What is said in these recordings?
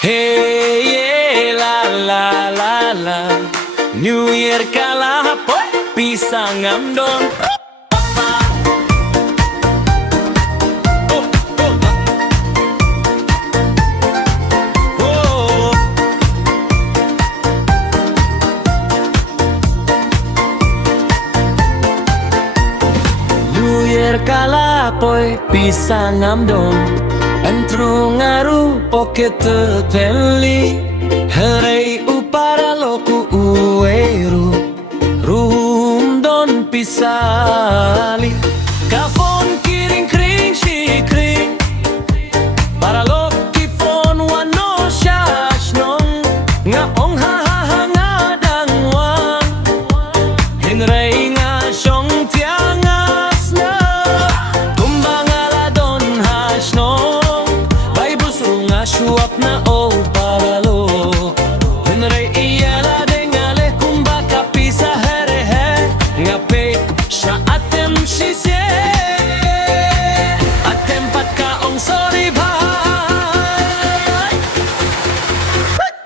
Hey, yeah, la la la la. New Year kalahapoy, pisa ngam don. New Year kalahapoy, pisa ngam don. Entru ngaru poket teli Herei upara loku ueru Rum don pisali Kafon kiring kring shikring Para loki fon wano shashnong Nga ong ha ha ha nga dangwang Hinrei nga shong tiangas na Kumbangala don hashnong Shuap na o paralo Henry iyala dengale kumbaka pisa here he Ngape siya atem shisye Atem pat ka ong sorry bhai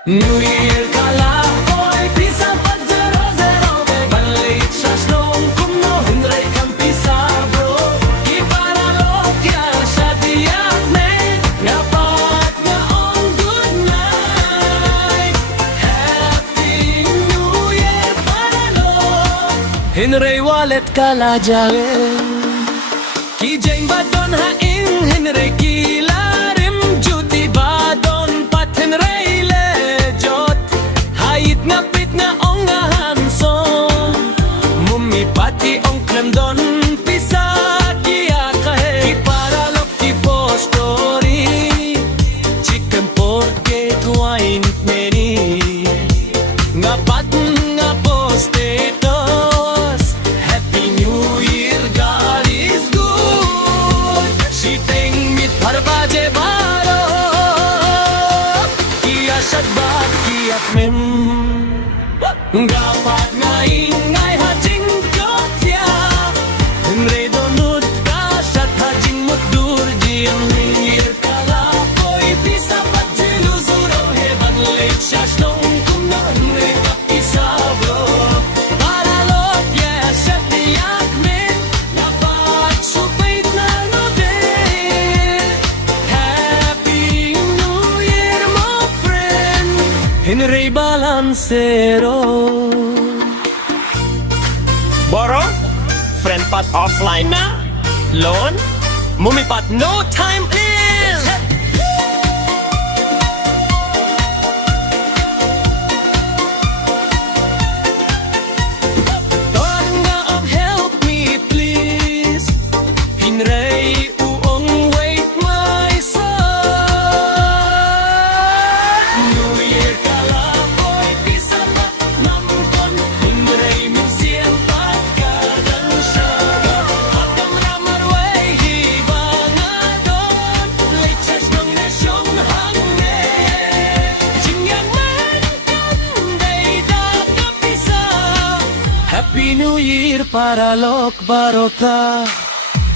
New Year kalapoy pisa pat 00 Balik siya snong kumno Henry kam pisa bro Iparalo kya siya diyak ne Ngapa Henry wallet kala jare Kijeng badon haing Henry kilarim Juti badon pat Henry lejot Hait ngapit nga ong hanson Mumipati ong klem don pisa kia kahe Kiparalok tipo story Chicken porque twine meni Ngapat nga posteto Gapat nga ingay hajing jotya Henry donut kasyat hajing mutdur Jiyang lingir kalapoy Pisa pat jiluzuro Heban late syash nong kumna Henry kapisa bro Para lot yeah syat diyak min Dapat supait na lode Happy New Year my friend Henry Balancero Borrow? Friend pat offline na? Loan? Mumipat no time in! Tawag nga og help me please Hinray uong wait my son New Year kalapoy pisa pat namkon Hinray min siyang Happy New Year para lok barota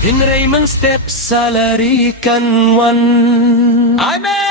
Hinray man step sa larikan one Amen!